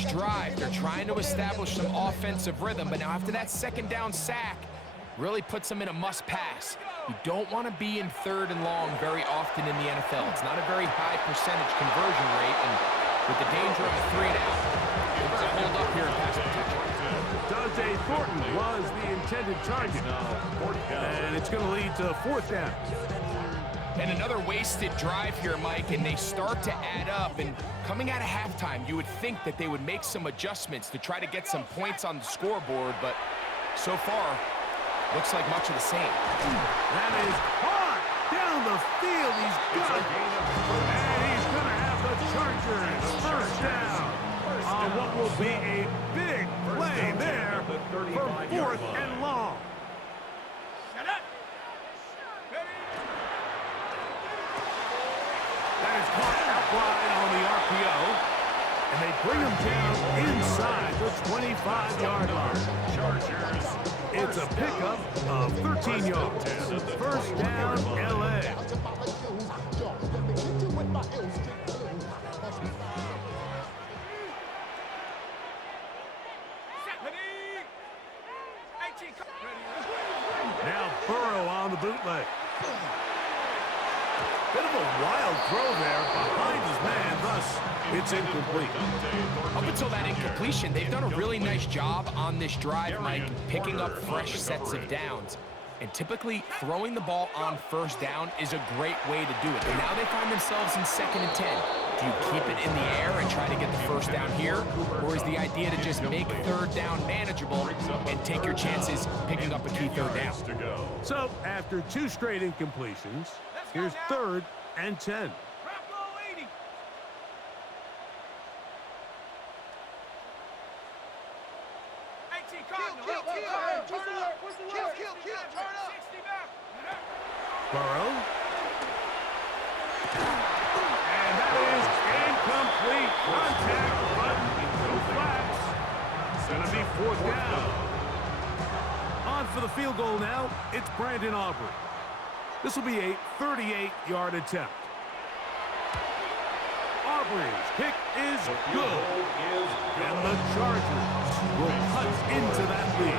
this drive. They're trying to establish some offensive rhythm, but now after that second down sack, really puts them in a must-pass. You don't want to be in 3rd and long very often in the NFL. It's not a very high percentage conversion rate, and with the danger of a 3-and-out, they better hold up here in pass protection. Dante Thornton was the intended target, and it's going to lead to 4th down. And another wasted drive here, Mike, and they start to add up. And coming out of halftime, you would think that they would make some adjustments to try to get some points on the scoreboard, but so far, looks like much of the same. That is hard down the field. He's got it. And he's going to have the Chargers 1st down on what will be a big play there for 4th and long. That is caught out wide on the RPO, and they bring him down inside the 25-yard line. Chargers. It's a pickup of 13 yards. 1st down, LA. Now Burrow on the bootleg. Bit of a wild throw there behind his man, thus it's incomplete. Up until that incompletion, they've done a really nice job on this drive, Mike, picking up fresh sets of downs. And typically, throwing the ball on 1st down is a great way to do it. And now they find themselves in 2nd and 10. Do you keep it in the air and try to get the 1st down here? Or is the idea to just make 3rd down manageable and take your chances picking up a key 3rd down? So, after 2 straight incompletions, here's 3rd and 10. Burrow. And that is incomplete. Contact, but no flags. It's going to be 4th down. On for the field goal now, it's Brandon Aubrey. This will be a 38-yard attempt. Aubrey's kick is good. And the Chargers will cut into that lead.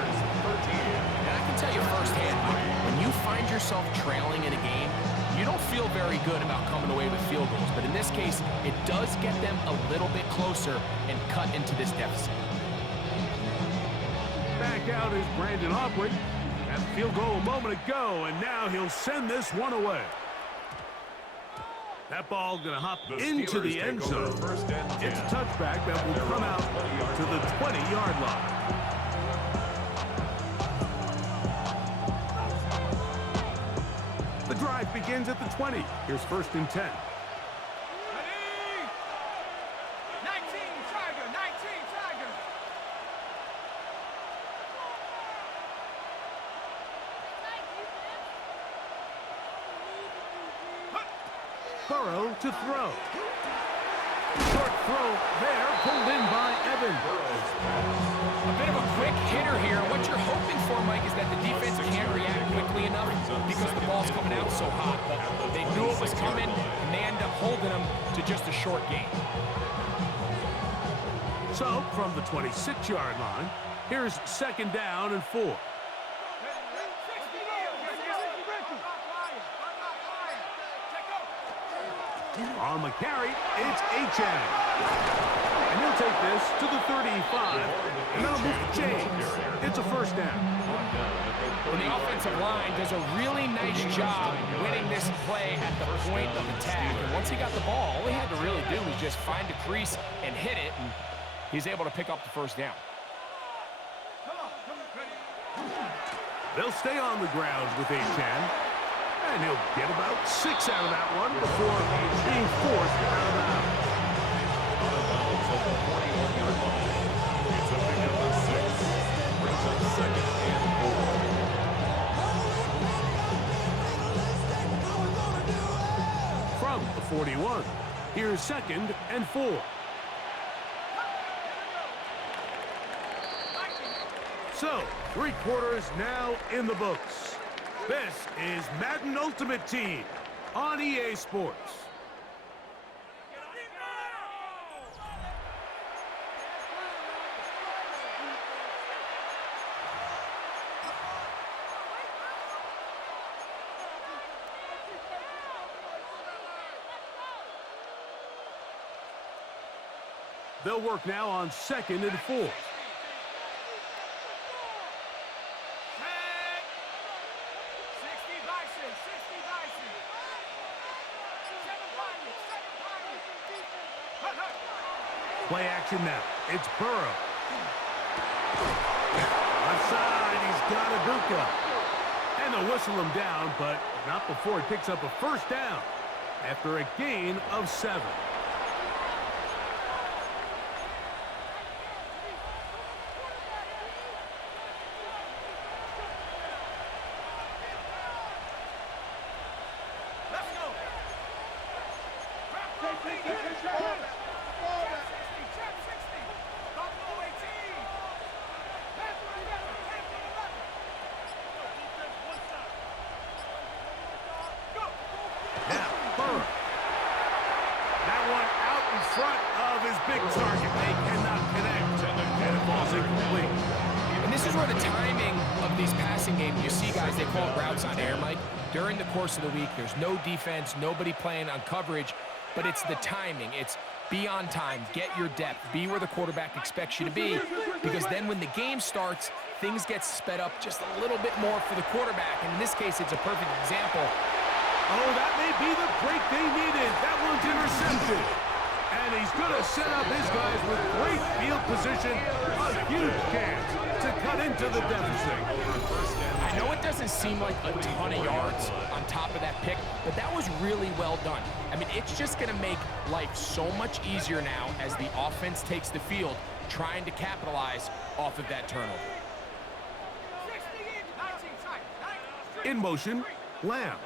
And I can tell you firsthand, when you find yourself trailing in a game, you don't feel very good about coming away with field goals. But in this case, it does get them a little bit closer and cut into this deficit. Back out is Brandon Aubrey. Had the field goal a moment ago, and now he'll send this one away. That ball going to hop into the end zone. It's a touchback that will come out to the 20-yard line. The drive begins at the 20. Here's 1st and 10. Burrow to throw. Short throw there, pulled in by Evans. A bit of a quick hitter here. What you're hoping for, Mike, is that the defense can't react quickly enough because the ball's coming out so hot. But they knew it was coming, and they end up holding them to just a short gain. So, from the 26-yard line, here's 2nd down and 4. On the carry, it's Achane. And he'll take this to the 35, and that'll move to James. It's a 1st down. And the offensive line does a really nice job winning this play at the point of attack. And once he got the ball, all he had to really do was just find a crease and hit it, and he's able to pick up the 1st down. They'll stay on the ground with Achane. And he'll get about 6 out of that one before being forced out of bounds. It's a pickup of 6. Brings up 2nd and 4. From the 41, here's 2nd and 4. So, 3 quarters now in the books. This is Madden Ultimate Team on EA Sports. They'll work now on 2nd and 4. Play action now. It's Burrow. Left side, he's got Aduka. And they'll whistle him down, but not before he picks up a first down after a gain of 7. During the course of the week, there's no defense, nobody playing on coverage, but it's the timing. It's be on time, get your depth, be where the quarterback expects you to be, because then when the game starts, things get sped up just a little bit more for the quarterback. And in this case, it's a perfect example. Oh, that may be the break they needed. That one's intercepted. And he's going to set up his guys with great field position. A huge chance to cut into the deficit. I know it doesn't seem like a ton of yards on top of that pick, but that was really well done. I mean, it's just going to make life so much easier now as the offense takes the field, trying to capitalize off of that turnover. In motion, Lamb.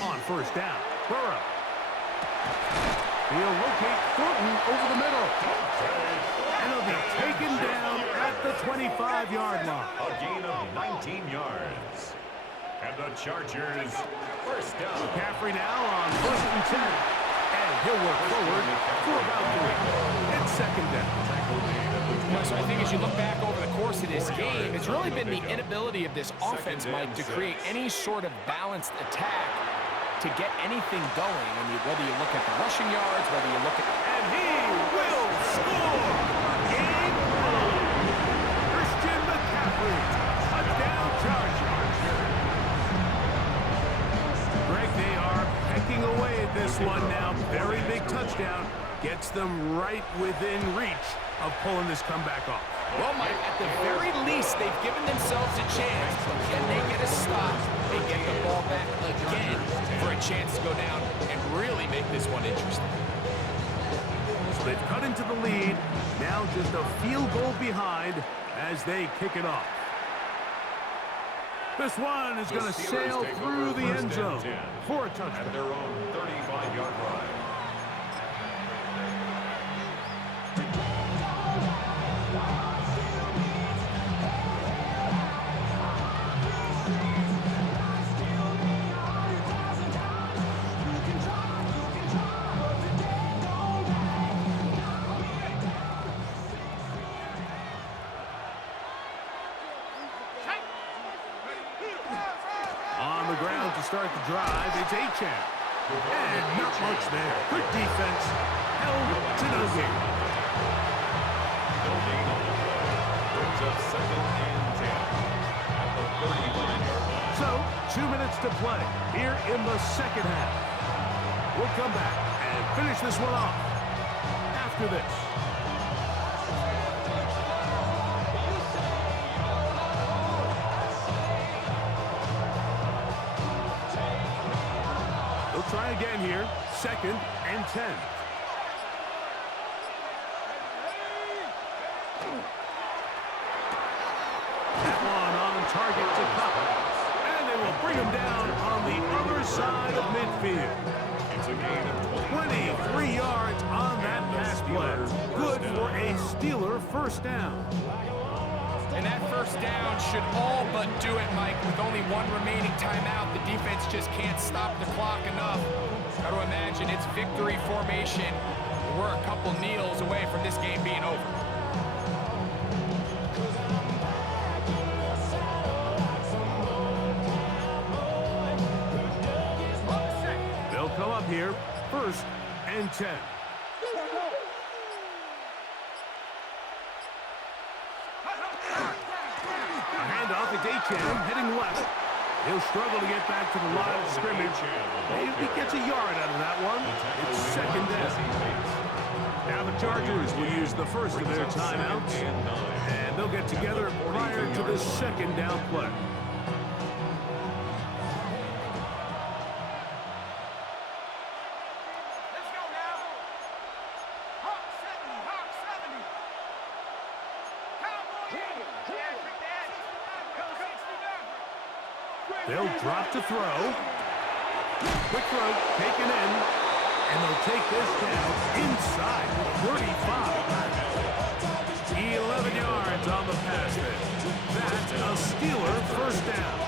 On first down, Burrow. He'll locate Thornton over the middle. And he'll be taken down at the 25-yard line. A gain of 19 yards. And the Chargers, first down. McCaffrey now on 1st and 10. And he'll work forward for about 3. It's 2nd down. So I think as you look back over the course of this game, it's really been the inability of this offense, Mike, to create any sort of balanced attack to get anything going. Whether you look at the rushing yards, whether you look at... And he will score! Game on! Christian McCaffrey, touchdown Chargers. Greg, they are pecking away at this one now. Very big touchdown. Gets them right within reach of pulling this comeback off. Well, Mike, at the very least, they've given themselves a chance, but can they get a stop? They get the ball back again for a chance to go down and really make this one interesting. So they've cut into the lead. Now just a field goal behind as they kick it off. This one is going to sail through the end zone for a touchdown. At their own 35-yard line. Start the drive, it's Achane. And not much there. Good defense. Held to no gain. No gain on the play. Brings up 2nd and 10 at the 35-yard line. So, 2 minutes to play here in the second half. We'll come back and finish this one off after this. Try again here, 2nd and 10. That one on target to Cup. And they will bring him down on the other side of midfield. It's a gain of 23 yards on that pass play. Good for a Steeler first down. And that first down should all but do it, Mike. With only one remaining timeout, the defense just can't stop the clock enough. Got to imagine it's victory formation. We're a couple kneels away from this game being over. They'll come up here, 1st and 10. A handoff, it's Acham heading left. He'll struggle to get back to the line of scrimmage. Maybe he gets a yard out of that one. It's second down. Now the Chargers will use the first of their timeouts, and they'll get together prior to the second down play. They'll drop to throw. Quick throw taken in. And they'll take this down inside 35. 11 yards on the pass there. That's a Steeler first down.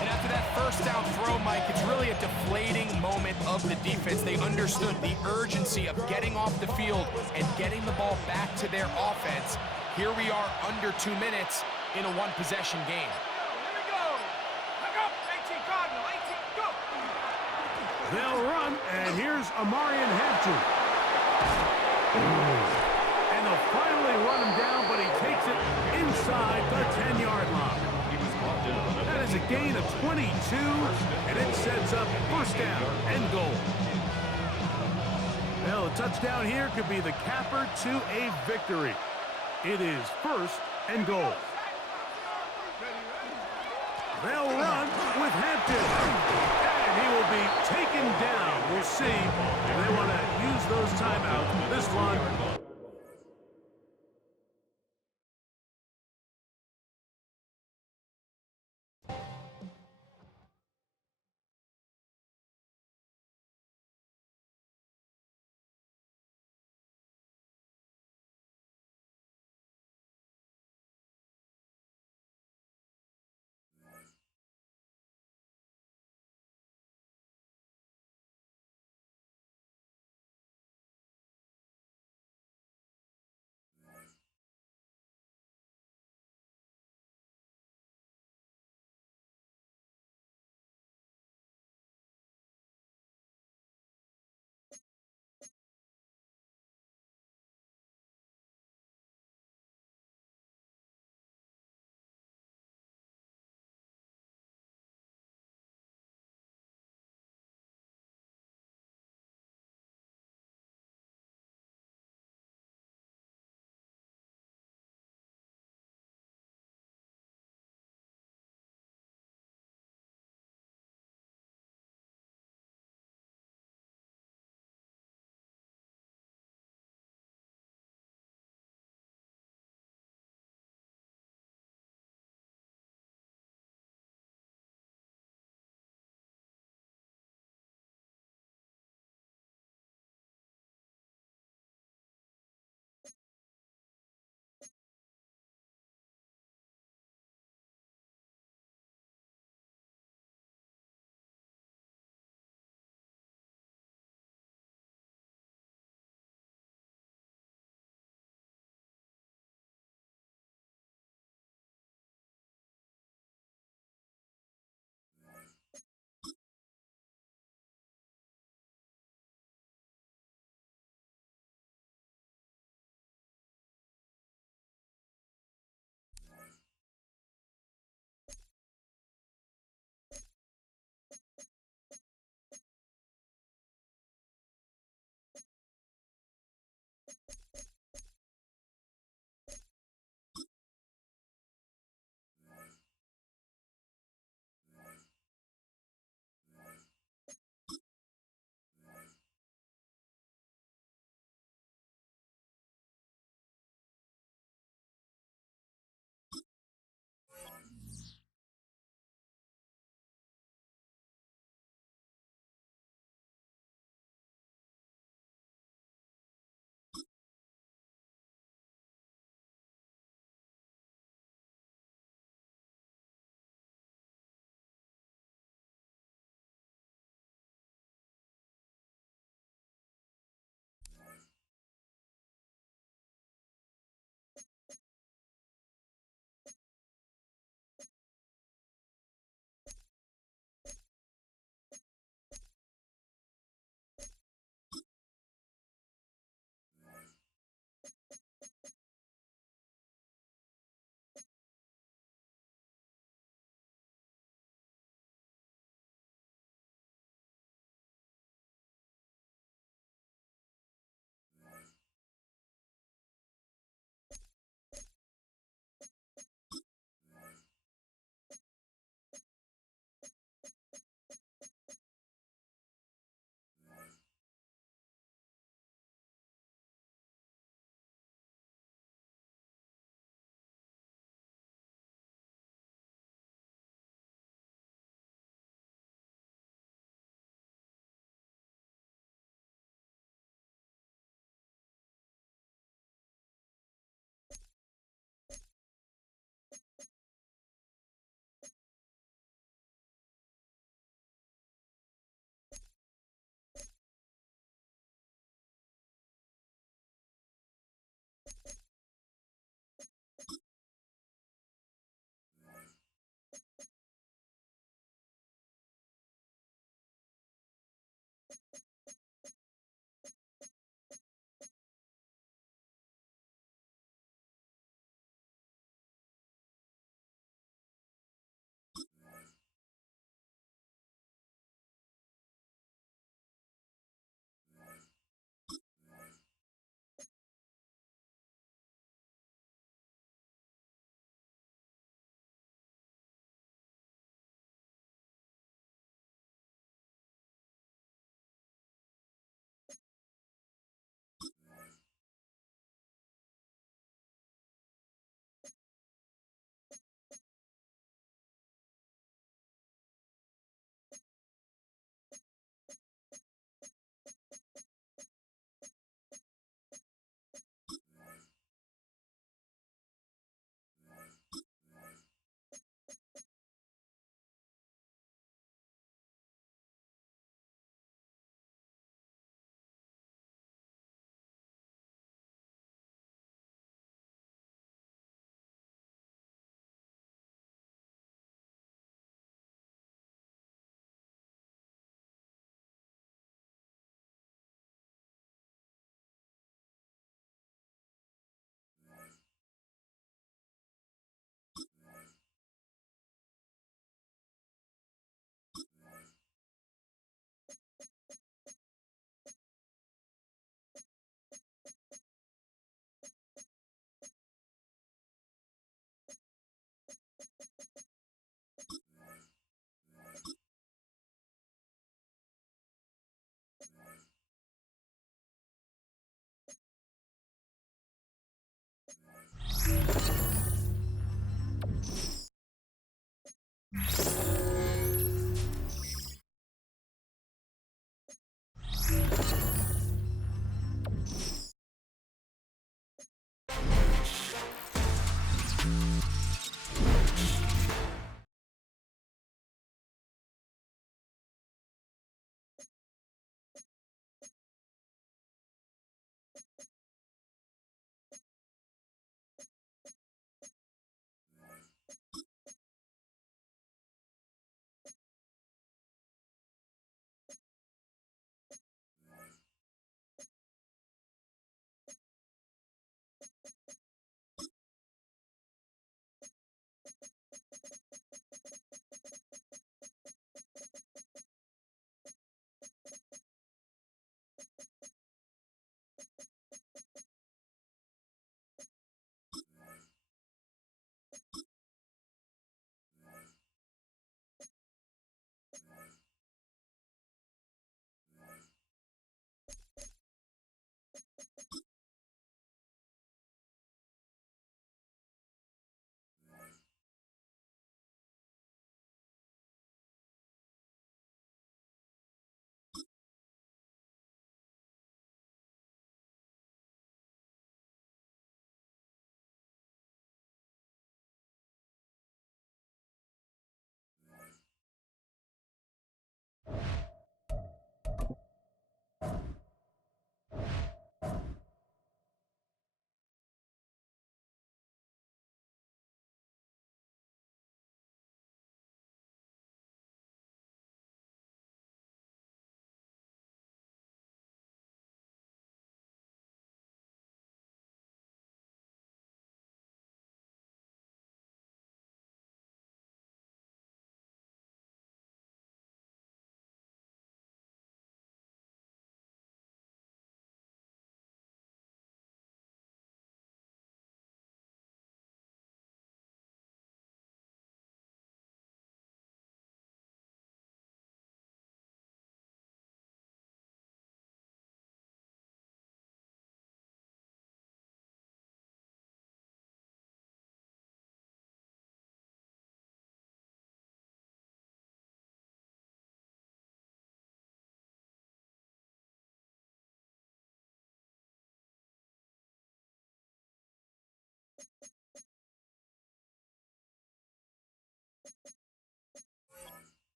And after that first down throw, Mike, it's really a deflating moment of the defense. They understood the urgency of getting off the field and getting the ball back to their offense. Here we are under 2 minutes in a one-possession game. They'll run, and here's Amarian Hampton. And they'll finally run him down, but he takes it inside the 10-yard line. That is a gain of 22, and it sets up first down and goal. Well, a touchdown here could be the capper to a victory. It is first and goal. They'll run with Hampton. He will be taken down. We'll see. They want to use those timeouts. This one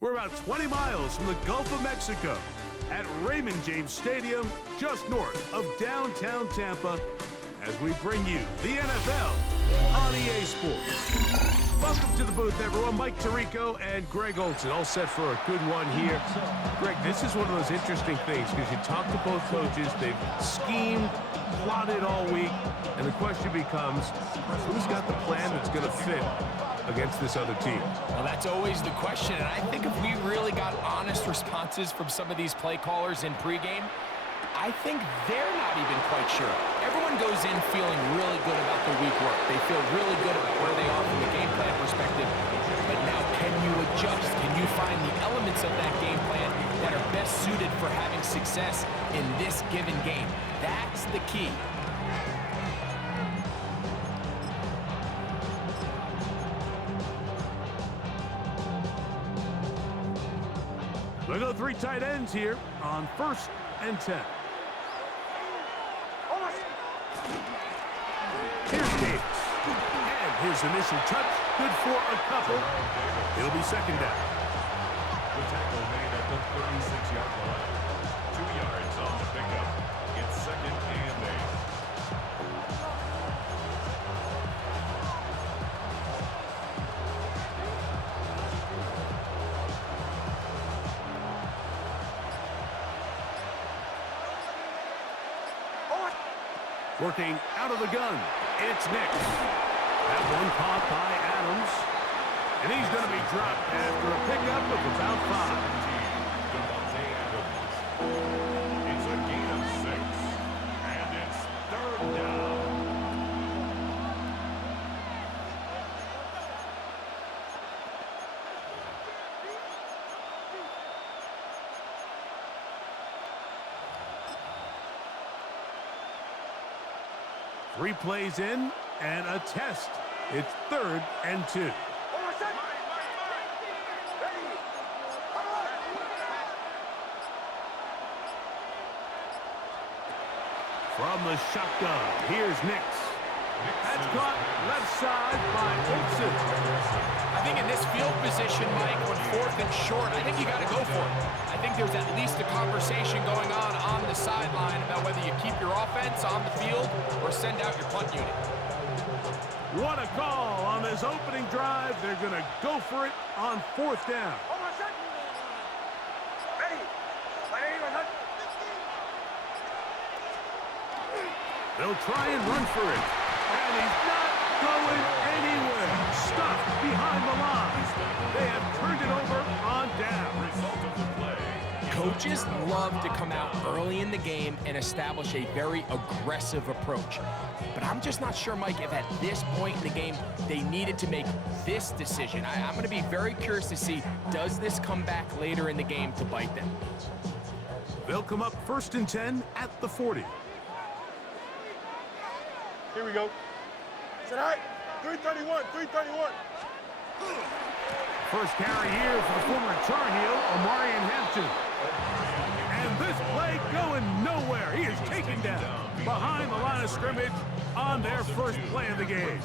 We're about 20 miles from the Gulf of Mexico at Raymond James Stadium, just north of downtown Tampa, as we bring you the NFL on EA Sports. Welcome to the booth, everyone. Mike Tirico and Greg Olson, all set for a good one here. Greg, this is one of those interesting things because you talk to both coaches. They've schemed, plotted all week, and the question becomes, who's got the plan that's going to fit against this other team? Well, that's always the question, and I think if we really got honest responses from some of these play callers in pregame, I think they're not even quite sure. Everyone goes in feeling really good about the week work. They feel really good about where they are from the game plan perspective. But now, can you adjust? Can you find the elements of that game plan that are best suited for having success in this given game? That's the key. We go 3 tight ends here on 1st and 10. Here's Davis. And his initial touch, good for a couple. It'll be 2nd down. The tackle made at the 36-yard line. 2 yards on the pickup. It's 2nd and 8. Working out of the gun, it's Nix. That one caught by Adams. And he's going to be dropped after a pickup of about 5. It's a gain of 6. And it's 3rd down. Three plays in and a test. It's 3rd and 2. From the shotgun, here's Nix. That's caught left side by Olsen. I think in this field position, Mike, when 4th and short, I think you got to go for it. I think there's at least a conversation going on the sideline about whether you keep your offense on the field or send out your punt unit. What a call on this opening drive. They're going to go for it on 4th down. They'll try and run for it. And he's not going anywhere. Stuffed behind the line. They have turned it over on down. Result of the play. Coaches love to come out early in the game and establish a very aggressive approach. But I'm just not sure, Mike, if at this point in the game they needed to make this decision. I'm going to be very curious to see, does this come back later in the game to bite them? They'll come up 1st and 10 at the 40. Here we go. Said, all right, 331, 331. First carry here for the former Tar Heel, Omarion Hampton. And this play going nowhere. He is taken down behind the line of scrimmage on their first play of the game.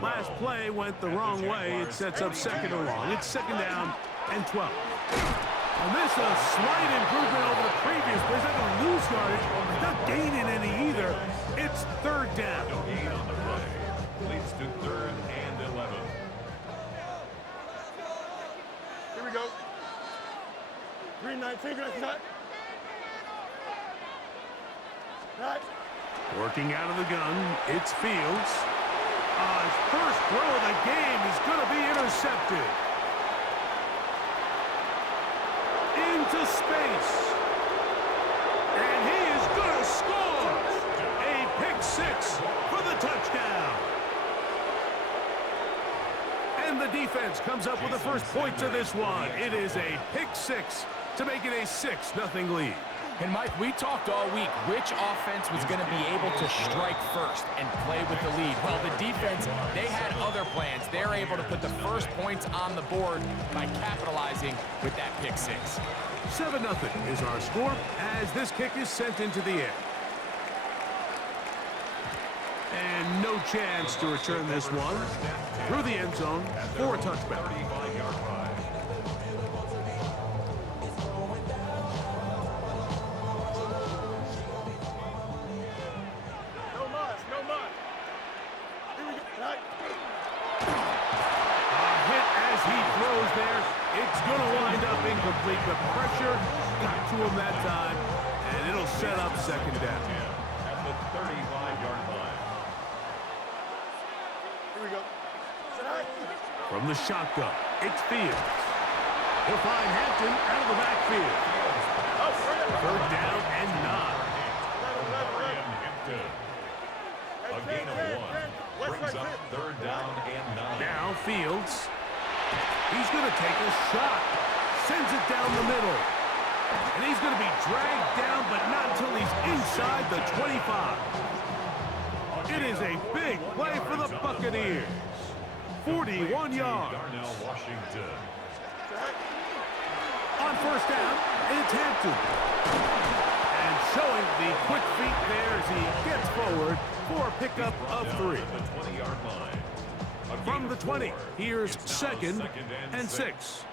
Last play went the wrong way. It sets up 2nd and long. It's 2nd down and 12. And this is a slight improvement over the previous play. He's not going to lose yardage. He's not gaining any either. It's 3rd down. No gain on the play. Leads to 3rd and 11. Here we go. 3-9, cut. Right. Working out of the gun, it's Fields. His first throw of the game is going to be intercepted. Into space. And he is going to score. A pick 6 for the touchdown. And the defense comes up with the first points of this one. It is a pick 6 to make it a 6-0 lead. And Mike, we talked all week which offense was going to be able to strike first and play with the lead. Well, the defense, they had other plans. They're able to put the first points on the board by capitalizing with that pick 6. 7-0 is our score as this kick is sent into the air. And no chance to return this one through the end zone for a touchback. Going to wind up incomplete. The pressure got to him that time, and it'll set up second down. At the 35-yard line. Here we go. Set high. From the shotgun, it's Fields. He'll find Hampton out of the backfield. Oh, hurry up. Third down and 9. Brian Hampton. A gain of 1. Brings up third down and 9. Now Fields. He's going to take a shot. Sends it down the middle. And he's going to be dragged down, but not until he's inside the 25. It is a big play for the Buccaneers. 41 yards. Darnell Washington. On first down, it's Hampton. And showing the quick feet there as he gets forward for a pickup of 3. At the 20-yard line. From the 20, here's second and 6.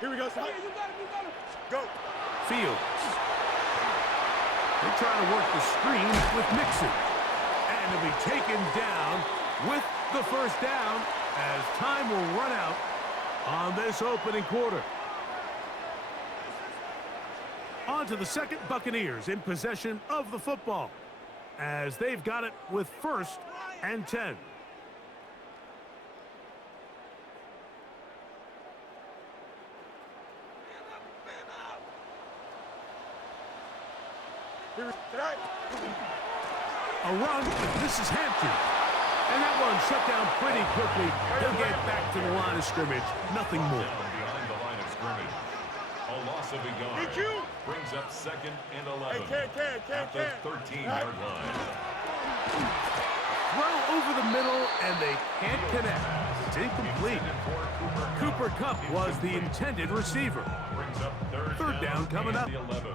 Here we go, son. Go. Fields. They try to work the screen with Mixon. And to be taken down with the first down as time will run out on this opening quarter. On to the second, Buccaneers in possession of the football as they've got it with first and 10. A run, this is Hampton. And that one shut down pretty quickly. They'll get back to the line of scrimmage. Nothing more. Behind the line of scrimmage. A loss of a yard. Brings up second and 11. At the 13-yard line. Throw over the middle, and they can't connect. It's incomplete. Cooper Kupp was the intended receiver. Brings up Third down coming up. The 11.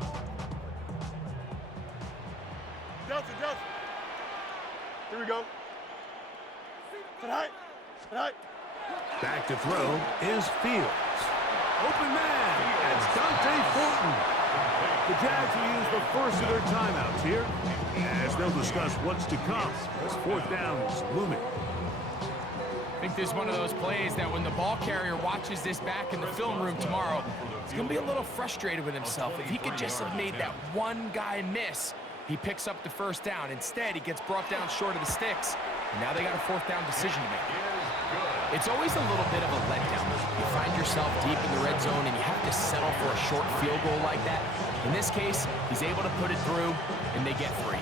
Johnson. Here we go. Tonight. Back to throw is Fields. Open man. That's Dante Fortin. The Jags will use the first of their timeouts here as they'll discuss what's to come as fourth down is looming. I think this is one of those plays that when the ball carrier watches this back in the film room tomorrow, he's going to be a little frustrated with himself. If he could just have made that one guy miss, he picks up the first down. Instead, he gets brought down short of the sticks, and now they got a fourth down decision to make. It's always a little bit of a letdown. You find yourself deep in the red zone, and you have to settle for a short field goal like that. In this case, he's able to put it through, and they get 3.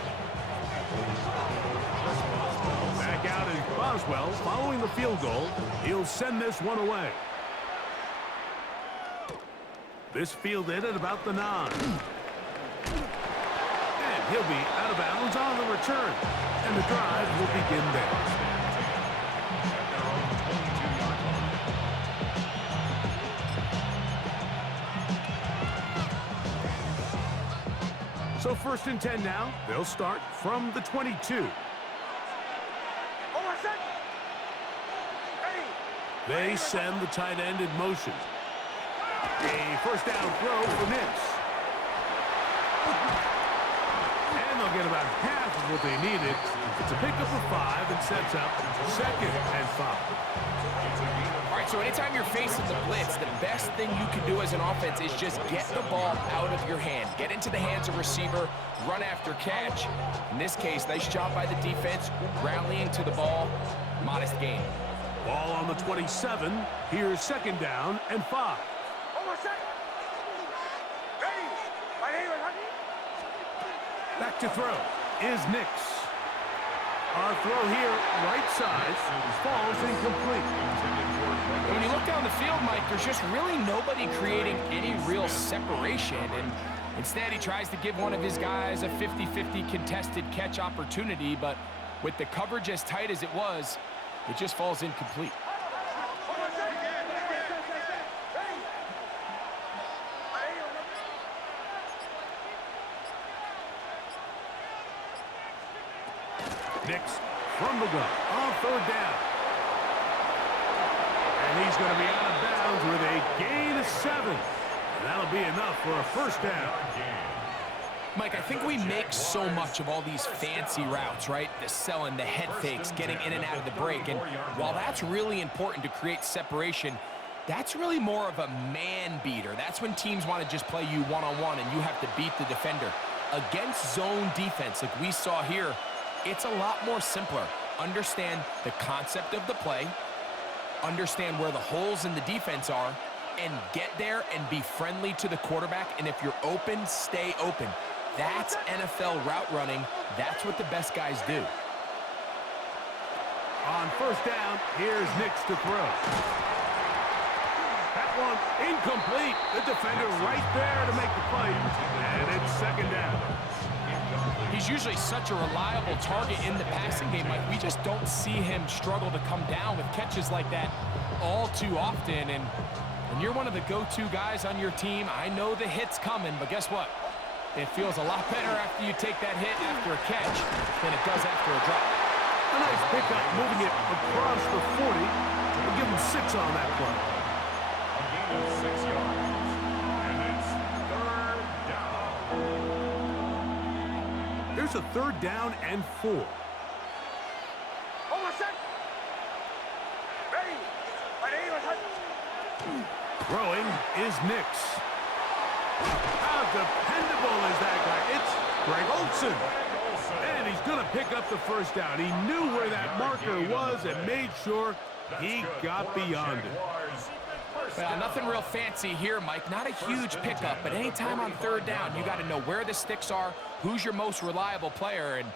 Back out is Boswell following the field goal. He'll send this one away. This fielded at about the 9. And he'll be out of bounds on the return. And the drive will begin there. So first and 10 now. They'll start from the 22. They send the tight end in motion. A first down throw for Nix. And they'll get about half of what they needed. It's a pickup of 5 and sets up second and 5. All right, so anytime you're facing the blitz, the best thing you can do as an offense is just get the ball out of your hand. Get into the hands of receiver, run after catch. In this case, nice job by the defense, rallying to the ball. Modest gain. Ball on the 27. Here's second down and 5. Back to throw is Nix. Our throw here, right side, falls incomplete. When you look down the field, Mike, there's just really nobody creating any real separation. And instead, he tries to give one of his guys a 50-50 contested catch opportunity. But with the coverage as tight as it was, it just falls incomplete. Nix from the gun on third down. And he's going to be out of bounds with a gain of 7. And that'll be enough for a first down. Mike, I think we make so much of all these fancy routes, right? The selling, the head fakes, getting in and out of the break. And while that's really important to create separation, That's really more of a man beater. That's when teams want to just play you one-on-one and you have to beat the defender. Against zone defense like we saw here, it's a lot more simpler. Understand the concept of the play, understand where the holes in the defense are, and get there and be friendly to the quarterback. And if you're open, stay open. That's NFL route running. That's what the best guys do. On first down, here's Nix to throw. That one incomplete. The defender right there to make the play. And it's second down. He's usually such a reliable target in the passing game. Like, we just don't see him struggle to come down with catches like that all too often. And when you're one of the go-to guys on your team, I know the hit's coming, but guess what? It feels a lot better after you take that hit after a catch than it does after a drop. A nice pickup, moving it across the 40. We'll give him 6 on that play. A gain of 6 yards. And it's third down. Here's a third down and 4. Hold on, set. Ready. Throwing is Nix. How dependable is that guy? It's Greg Olsen. And he's going to pick up the first down. He knew where that marker was and made sure he got beyond it. Well, nothing real fancy here, Mike. Not a huge pickup, but anytime on third down, you got to know where the sticks are, who's your most reliable player, and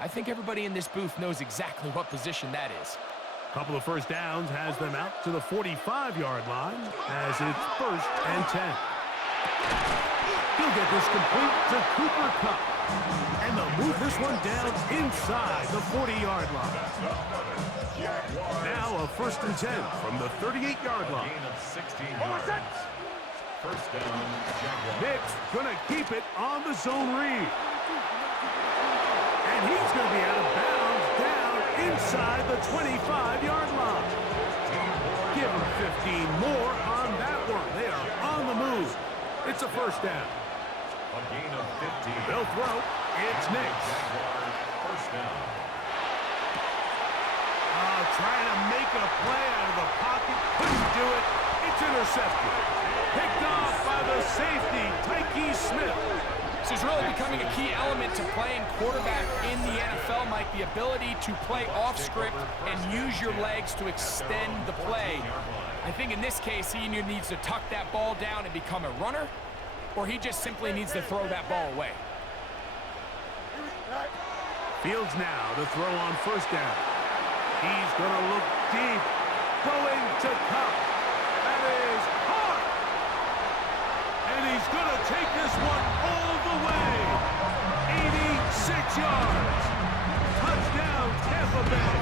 I think everybody in this booth knows exactly what position that is. Couple of first downs has them out to the 45-yard line as it's first and 10. He'll get this complete to Cooper Kupp. And they'll move this one down inside the 40-yard line. Now a first and 10 from the 38-yard line. Gain of 16 yards. First down, Jaguars. Nix going to keep it on the zone read. And he's going to be out of bounds down inside the 25-yard line. Give him 15 more on that one. They are on the move. It's a first down. A gain of 15. They'll throw. It's Nix. Jaguars, first down. Trying to make a play out of the pocket. Couldn't do it. It's intercepted. Picked off by the safety, Tyke Smith. This is really becoming a key element to playing quarterback in the NFL, Mike. The ability to play off script and use your legs to extend the play. I think in this case, he either needs to tuck that ball down and become a runner, or he just simply needs to throw that ball away. Fields now to throw on first down. He's going to look deep. Going to Kupp. That is hard. And he's going to take this one all the way. 86 yards. Touchdown, Tampa Bay.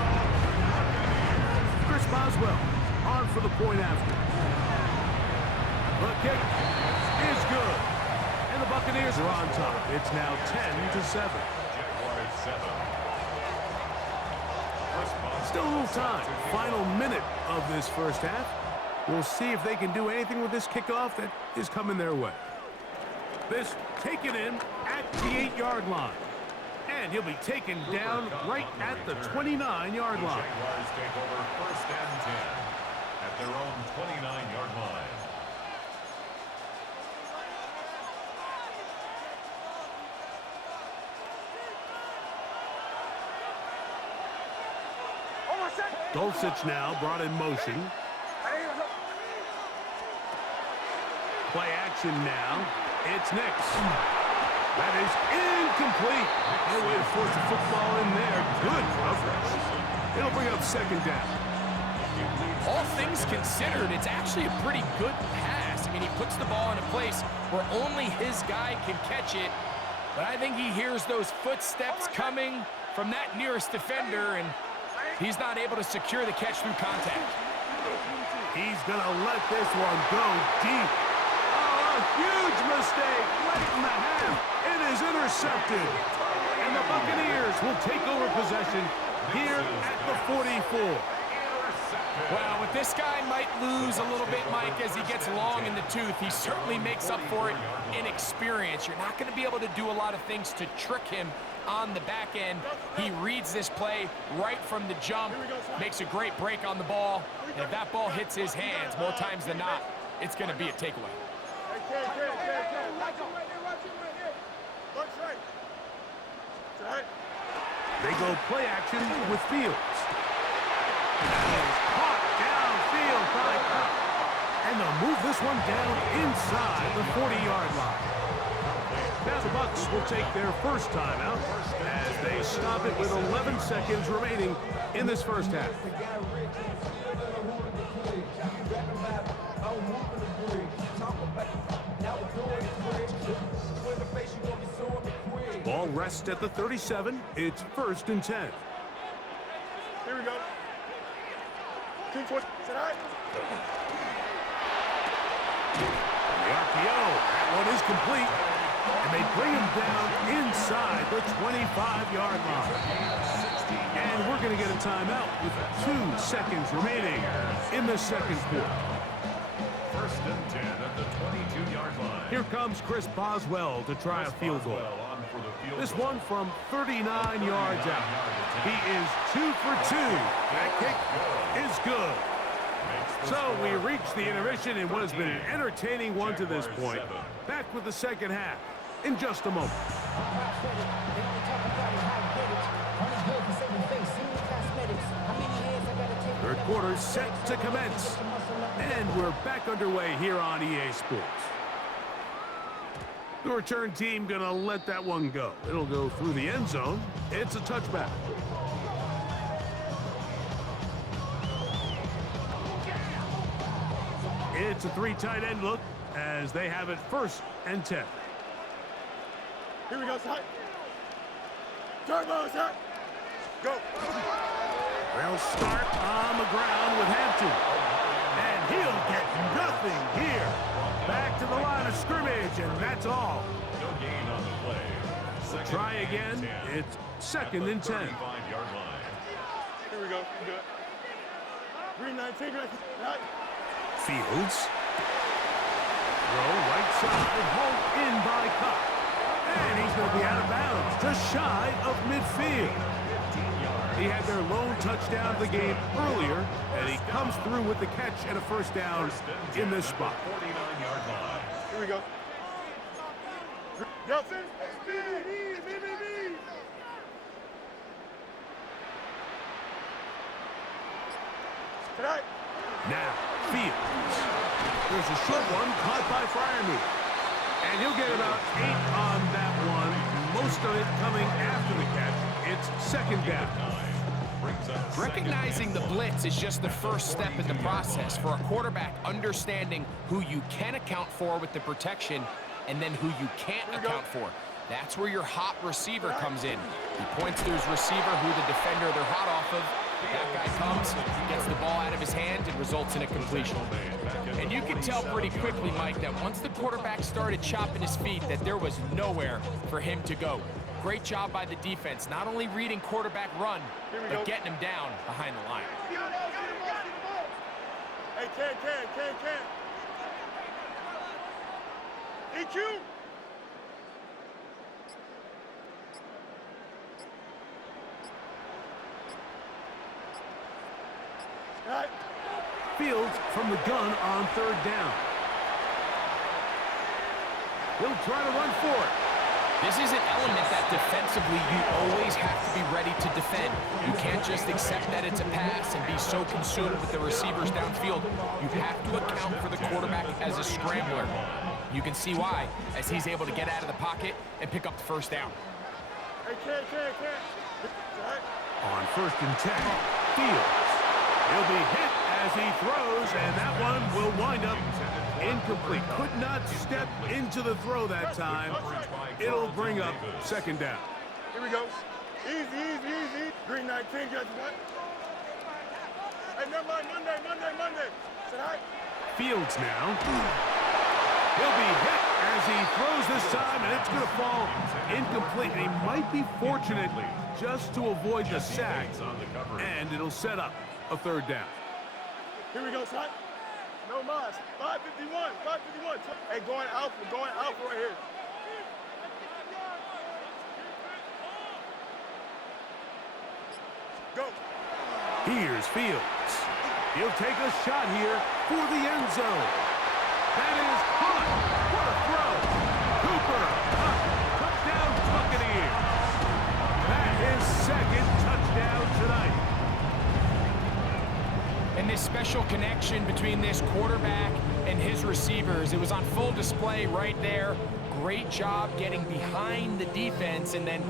Chris Boswell on for the point after. The kick is good. And the Buccaneers are on top. It's now 10-7. Jaguars 7. Still a little time. Final minute of this first half. We'll see if they can do anything with this kickoff that is coming their way. This taken in at the 8-yard line. And he'll be taken down right at the 29-yard line. Jaguars take over first and 10 at their own 29-yard line. Dulcich now brought in motion. Play action now. It's Nix. That is incomplete. No way to force the football in there. Good coverage. It'll bring up second down. All things considered, it's actually a pretty good pass. I mean, he puts the ball in a place where only his guy can catch it. But I think he hears those footsteps coming from that nearest defender, and he's not able to secure the catch through contact. He's going to let this one go deep. Oh, a huge mistake late in the half. It is intercepted. And the Buccaneers will take over possession here at the 44. Well, with this guy might lose a little bit, Mike, as he gets long in the tooth. He certainly makes up for it in experience. You're not going to be able to do a lot of things to trick him on the back end. He reads this play right from the jump, makes a great break on the ball, and if that ball hits his hands more times than not, it's going to be a takeaway. They go play action with Fields. That is caught downfield by Cup. And they'll move this one down inside the 40-yard line. Now the Bucs will take their first timeout as they stop it with 11 seconds remaining in this first half. Ball rests at the 37. It's 1st and 10. Here we go. Team foot. Set high. The RPO. That one is complete. And they bring him down inside the 25-yard line. And we're going to get a timeout with 2 seconds remaining in the second quarter. 1st and 10 at the 22-yard line. Here comes Chris Boswell to try a field goal. This one from 39 yards out. He is 2 for 2. That kick is good. So we reach the intermission in what has been an entertaining one to this point. Back with the second half in just a moment. Third quarter set to commence. And we're back underway here on EA Sports. The return team going to let that one go. It'll go through the end zone. It's a touchback. It's a 3 tight end look as they have it 1st and 10. Here we go, set. Turbo, set. Go. They'll start on the ground with Hampton. And he'll get nothing here. Back to the line of scrimmage, and that's all. No gain on the play. Try again. It's 2nd and 10. 35-yard line. Here we go. Good. Green 19. Right. Fields. Throw right side. Home in by Cup. And he's going to be out of bounds, just shy of midfield. He had their lone touchdown of the game earlier, and he comes through with the catch and a 1st down in this spot. 49-yard line. Here we go. Go. Tonight. Now, Fields. There's a short one caught by Fryermuth. And he'll get about 8 on that one. Most of it coming after the catch. It's 2nd down. Recognizing the blitz is just the first step in the process for a quarterback understanding who you can account for with the protection and then who you can't account for. That's where your hot receiver comes in. He points to his receiver who the defender they're hot off of. That guy comes, gets the ball out of his hand, and results in a completion. And you can tell pretty quickly, Mike, that once the quarterback started chopping his feet, that there was nowhere for him to go. Great job by the defense, not only reading quarterback run, but getting him down behind the line. Hey, can. EQ. Right. Fields from the gun on 3rd down. He'll try to run for it. This is an element that defensively you always have to be ready to defend. You can't just accept that it's a pass and be so consumed with the receivers downfield. You have to account for the quarterback as a scrambler. You can see why, as he's able to get out of the pocket and pick up the 1st down. Hey, can. On 1st and 10, Fields. He'll be hit as he throws, and that one will wind up incomplete. Could not step into the throw that time. It'll bring up 2nd down. Here we go. Easy. Green 19, just what? Hey, never mind. Monday. Set high. Fields now. He'll be hit as he throws this time, and it's going to fall incomplete. And he might be fortunate just to avoid the sack, and it'll set up a 3rd down. Here we go, son. No mas. 551. 551. Hey, going alpha right here. Go. Here's Fields. He'll take a shot here for the end zone. That is caught. What a throw. Cooper. Touchdown Buccaneers. That is second touchdown tonight. And this special connection between this quarterback and his receivers, it was on full display right there. Great job getting behind the defense, and then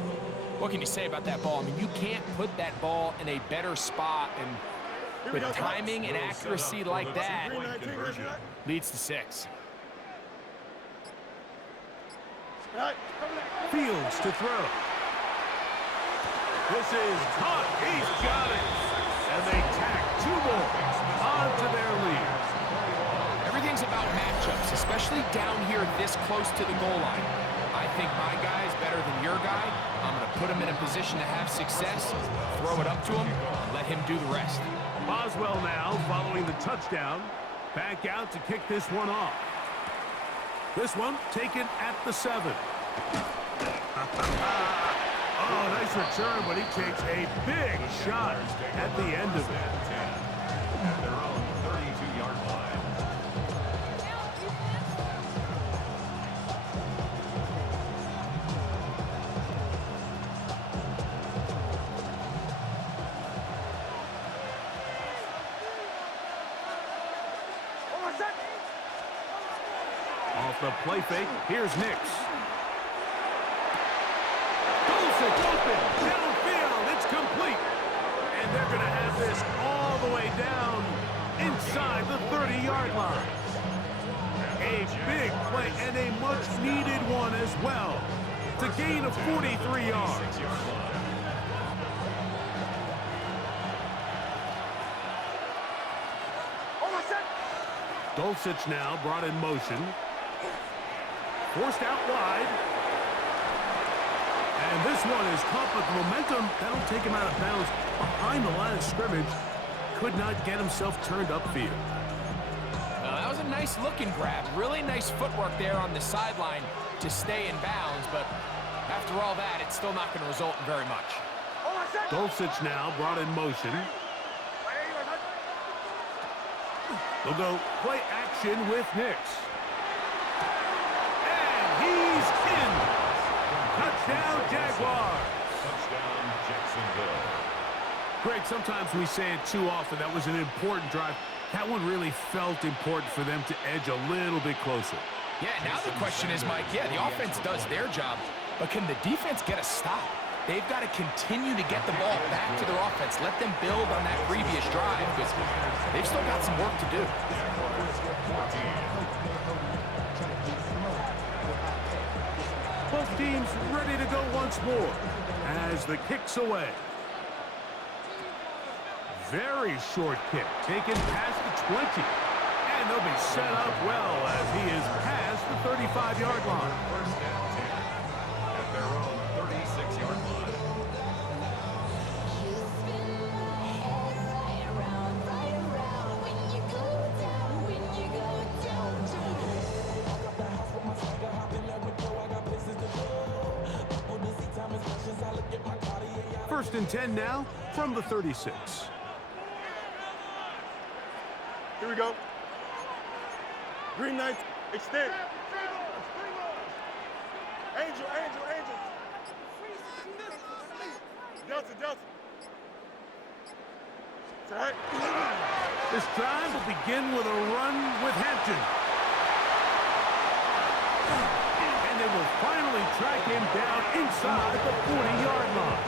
what can you say about that ball? I mean, you can't put that ball in a better spot, and with timing and accuracy like that, leads to 6. Fields to throw. This is caught. He's got it. And they tack 2 more onto their lead. Everything's about matchups, especially down here this close to the goal line. I think my guy is better than your guy. I'm going to put him in a position to have success, throw it up to him, and let him do the rest. Boswell now following the touchdown. Back out to kick this one off. This one taken at the 7. Oh, nice return, but he takes a big shot at the end of it. At their own 32-yard line. Off the play fake, here's Nix. Dulcich open, downfield, it's complete. And they're going to have this all the way down inside the 30-yard line. A big play and a much-needed one as well to gain of 43 yards. Dulcich now brought in motion. Forced out wide. And this one is caught, but the momentum, that'll take him out of bounds behind the line of scrimmage. Could not get himself turned upfield. Well, that was a nice looking grab. Really nice footwork there on the sideline to stay in bounds, but after all that, it's still not going to result in very much. Dulcich now brought in motion. They'll go play action with Nix. And he's in. Touchdown, Jaguars. Touchdown, Jacksonville. Greg, sometimes we say it too often. That was an important drive. That one really felt important for them to edge a little bit closer. Yeah, now the question is, Mike, yeah, the offense does their job, but can the defense get a stop? They've got to continue to get the ball back to their offense. Let them build on that previous drive because they've still got some work to do. Both teams ready to go once more as the kick's away. Very short kick, taken past the 20. And they'll be set up well as he is past the 35-yard line. First and 10 at their own 36-yard line. First and 10 now from the 36. Here we go. Green 9, extend. Angel. Delta. Set. This drive will begin with a run with Hampton. And they will finally track him down inside the 40-yard line.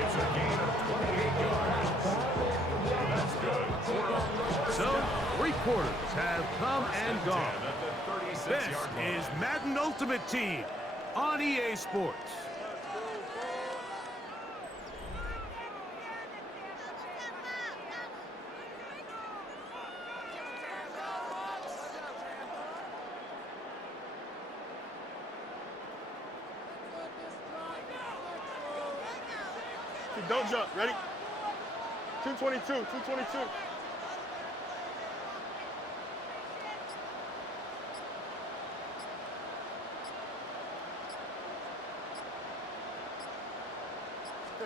It's a gain of 28 yards. That's good. So, 3 quarters have come and gone. At the This 36-yard line. is Madden Ultimate Team on EA Sports. Don't jump. Ready? 222.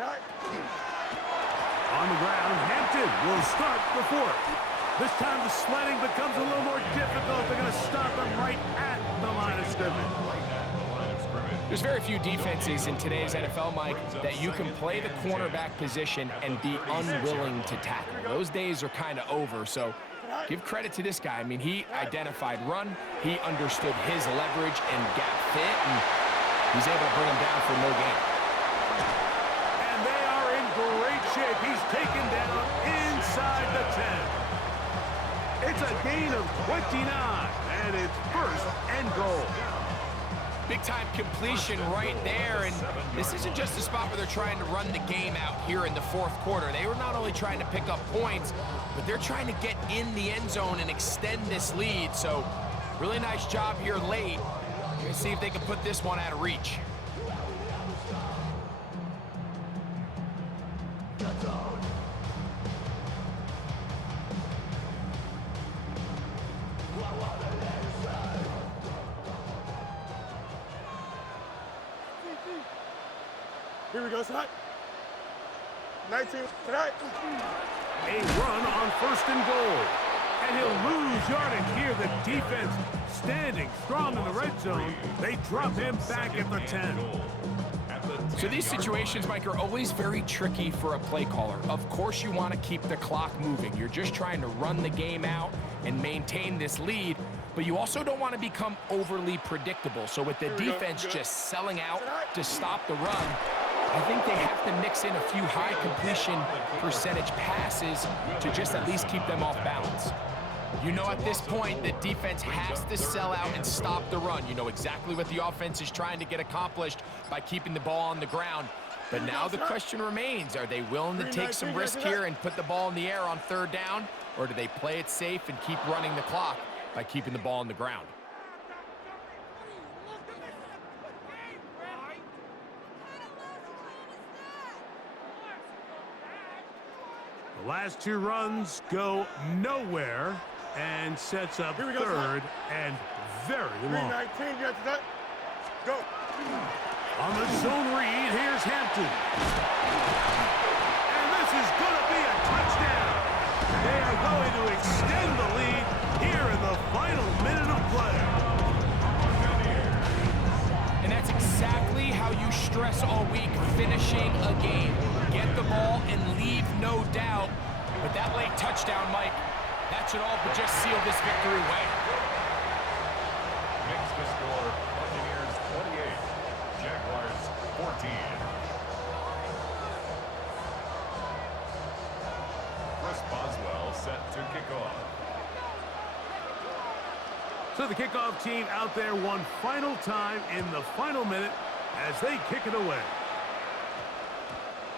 On the ground, Hampton will start the fourth. This time the sledding becomes a little more difficult. They're going to stop him right at the line of scrimmage. There's very few defenses in today's NFL, Mike, that you can play the cornerback position and be unwilling to tackle. Those days are kind of over, so give credit to this guy. I mean, he identified run, he understood his leverage and gap fit, and he's able to bring him down for no gain. And they are in great shape. He's taken down inside the 10. It's a gain of 29, and it's first and goal. Big-time completion right there, and this isn't just a spot where they're trying to run the game out here in the fourth quarter. They were not only trying to pick up points, but they're trying to get in the end zone and extend this lead. So really nice job here late. We're going to see if they can put this one out of reach. Here we go, tonight. 19 tonight. A run on first and goal. And he'll lose yardage here. The defense standing strong in the red zone. They drop him back at the 10. So these situations, Mike, are always very tricky for a play caller. Of course you want to keep the clock moving. You're just trying to run the game out and maintain this lead, but you also don't want to become overly predictable. So with the defense just selling out to stop the run, I think they have to mix in a few high completion percentage passes to just at least keep them off balance. You know at this point the defense has to sell out and stop the run. You know exactly what the offense is trying to get accomplished by keeping the ball on the ground. But now the question remains, are they willing to take some risk here and put the ball in the air on third down? Or do they play it safe and keep running the clock by keeping the ball on the ground? The last two runs go nowhere and sets up third and very long. 319, you got that? Go. On the zone read, here's Hampton. And this is going to be a touchdown. They are going to extend the lead here in the final minute of play. And that's exactly how you stress all week, finishing a game. Get the ball and leave no doubt. But that late touchdown, Mike, that should all but just seal this victory away. Makes the score Buccaneers 28, Jaguars 14. Chris Boswell set to kick off. So the kickoff team out there one final time in the final minute as they kick it away.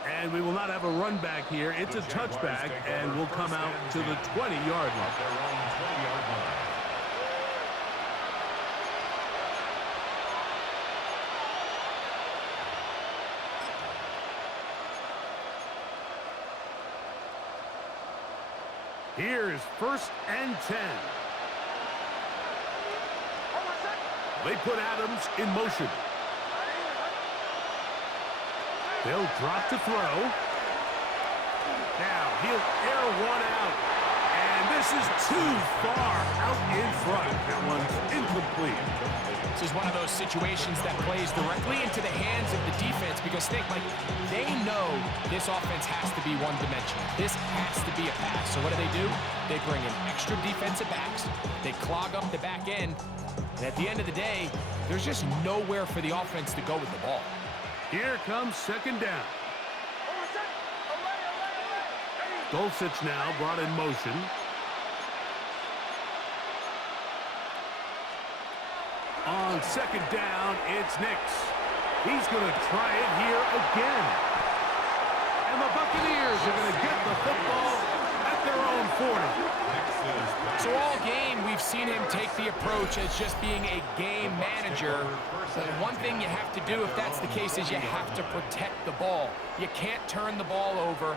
And we will not have a run back here. It's a touchback, and we'll come out to the 20-yard line. Their own 20-yard line. Here's first and 10. They put Adams in motion. They'll drop to throw. Now he'll air one out. And this is too far out in front. That one's incomplete. This is one of those situations that plays directly into the hands of the defense because think, like, they know this offense has to be one-dimensional. This has to be a pass. So what do? They bring in extra defensive backs. They clog up the back end. And at the end of the day, there's just nowhere for the offense to go with the ball. Here comes second down. Dulcich now brought in motion. On second down, it's Nix. He's going to try it here again. And the Buccaneers are going to get the football at their own 40. So all game, we've seen him take the approach as just being a game manager. But one thing you have to do if that's the case is you have to protect the ball. You can't turn the ball over.